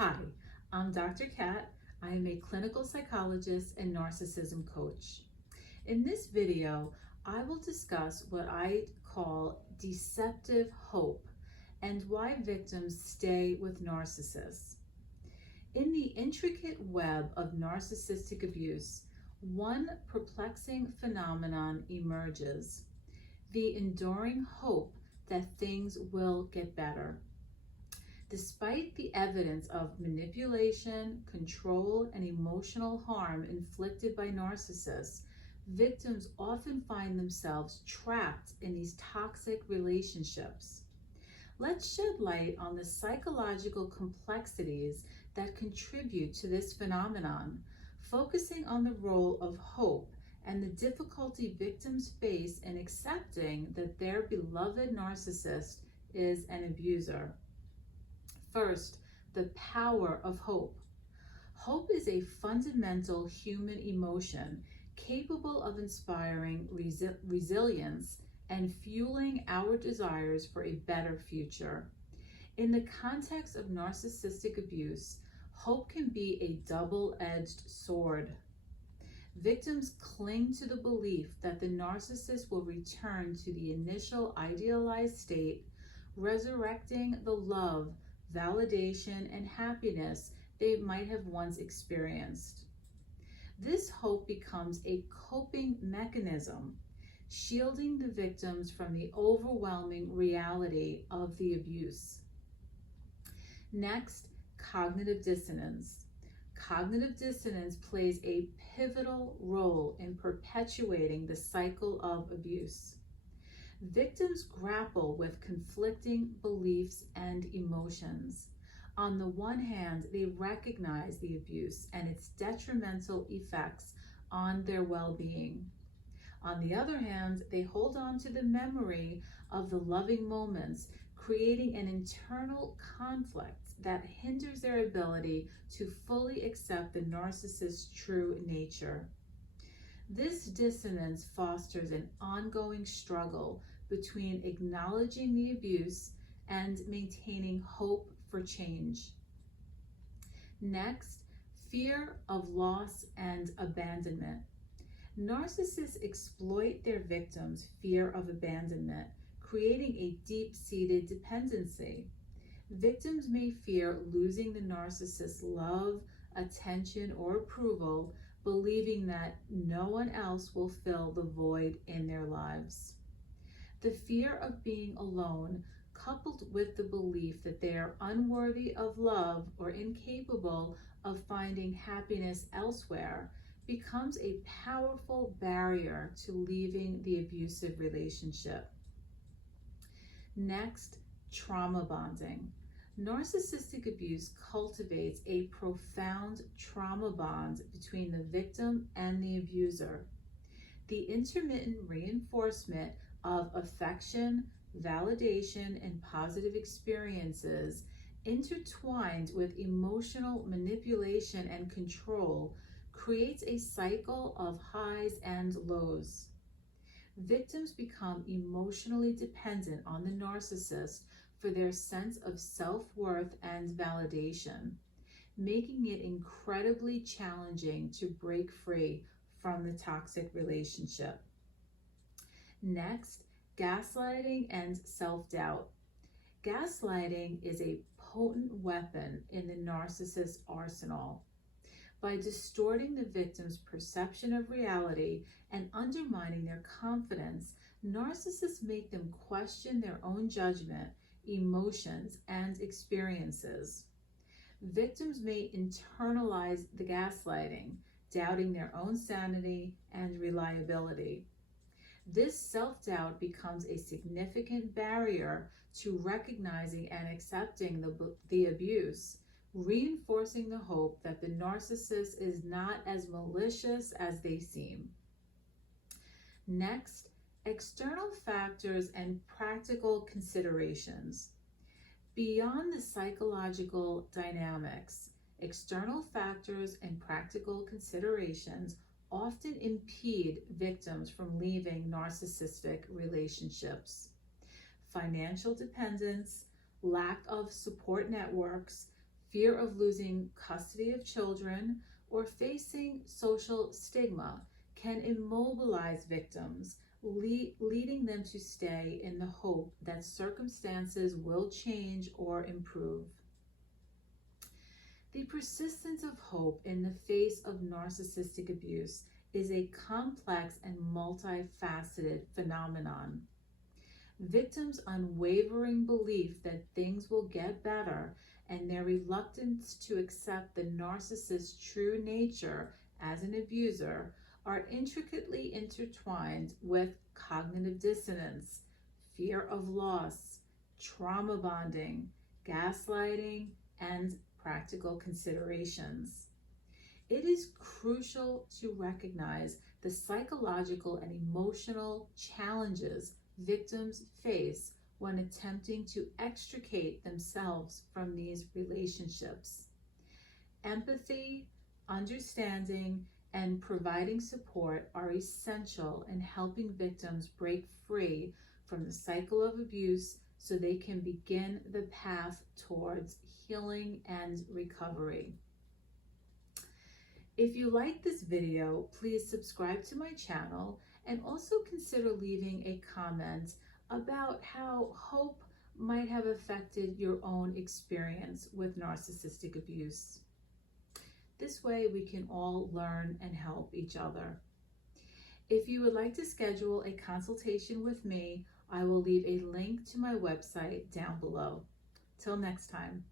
Hi, I'm Dr. Kat. I am a clinical psychologist and narcissism coach. In this video, I will discuss what I call deceptive hope and why victims stay with narcissists. In the intricate web of narcissistic abuse, one perplexing phenomenon emerges: the enduring hope that things will get better. Despite the evidence of manipulation, control, and emotional harm inflicted by narcissists, victims often find themselves trapped in these toxic relationships. Let's shed light on the psychological complexities that contribute to this phenomenon, focusing on the role of hope and the difficulty victims face in accepting that their beloved narcissist is an abuser. First, the power of hope. Hope is a fundamental human emotion capable of inspiring resilience and fueling our desires for a better future. In the context of narcissistic abuse, hope can be a double-edged sword. Victims cling to the belief that the narcissist will return to the initial idealized state, resurrecting the love, validation, and happiness they might have once experienced. This hope becomes a coping mechanism, shielding the victims from the overwhelming reality of the abuse. Next, cognitive dissonance. Cognitive dissonance plays a pivotal role in perpetuating the cycle of abuse. Victims grapple with conflicting beliefs and emotions. On the one hand, they recognize the abuse and its detrimental effects on their well-being. On the other hand, they hold on to the memory of the loving moments, creating an internal conflict that hinders their ability to fully accept the narcissist's true nature. This dissonance fosters an ongoing struggle between acknowledging the abuse and maintaining hope for change. Next, fear of loss and abandonment. Narcissists exploit their victims' fear of abandonment, creating a deep-seated dependency. Victims may fear losing the narcissist's love, attention, or approval, believing that no one else will fill the void in their lives. The fear of being alone, coupled with the belief that they are unworthy of love or incapable of finding happiness elsewhere, becomes a powerful barrier to leaving the abusive relationship. Next, trauma bonding. Narcissistic abuse cultivates a profound trauma bond between the victim and the abuser. The intermittent reinforcement of affection, validation, and positive experiences, intertwined with emotional manipulation and control, creates a cycle of highs and lows. Victims become emotionally dependent on the narcissist for their sense of self-worth and validation, making it incredibly challenging to break free from the toxic relationship. Next, gaslighting and self-doubt. Gaslighting is a potent weapon in the narcissist's arsenal. By distorting the victim's perception of reality and undermining their confidence, narcissists make them question their own judgment, emotions, and experiences. Victims may internalize the gaslighting, doubting their own sanity and reliability. This self-doubt becomes a significant barrier to recognizing and accepting the abuse, reinforcing the hope that the narcissist is not as malicious as they seem. Next, external factors and practical considerations. Beyond the psychological dynamics, external factors and practical considerations often impede victims from leaving narcissistic relationships. Financial dependence, lack of support networks, fear of losing custody of children, or facing social stigma can immobilize victims, leading them to stay in the hope that circumstances will change or improve. The persistence of hope in the face of narcissistic abuse is a complex and multifaceted phenomenon. Victims' unwavering belief that things will get better and their reluctance to accept the narcissist's true nature as an abuser are intricately intertwined with cognitive dissonance, fear of loss, trauma bonding, gaslighting, and practical considerations. It is crucial to recognize the psychological and emotional challenges victims face when attempting to extricate themselves from these relationships. Empathy, understanding, and providing support are essential in helping victims break free from the cycle of abuse so they can begin the path towards healing and recovery. If you like this video, please subscribe to my channel and also consider leaving a comment about how hope might have affected your own experience with narcissistic abuse. This way we can all learn and help each other. If you would like to schedule a consultation with me, I will leave a link to my website down below. Till next time.